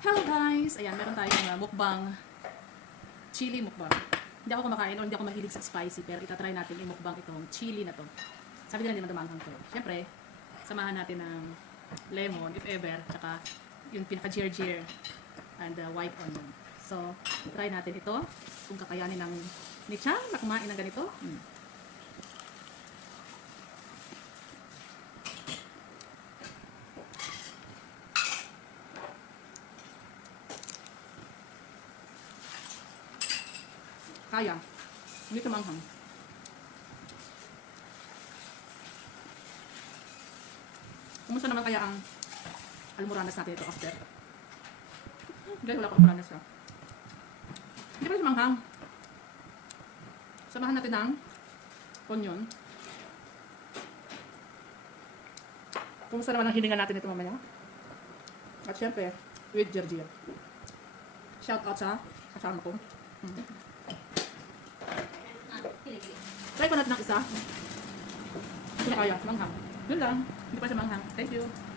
Hello guys! Ayan, meron tayong mukbang. Chili mukbang. Hindi ako kumakain o hindi ako mahilig sa spicy, pero itatry natin yung mukbang itong chili na to. Sabi nila hindi madamanghang to. Siyempre, samahan natin ng lemon, if ever, tsaka yung pinaka-jeer and white onion. So, try natin ito kung kakayanin ng ni Chang na kumain ng ganito. Kaya. Hindi ito manghang. Kumusta naman kaya ang almoranas natin ito after? Guys, wala ko almoranas ha. Hindi pa rin manghang. Samahan natin ng onion. Kumusta naman ang hininga natin ito mamaya? At syempre, with jerjir. Shout out sa kasama ko. Try ko natin ng isa. Hindi na kaya, manghang. Yun lang. Hindi pa siya manghang. Thank you.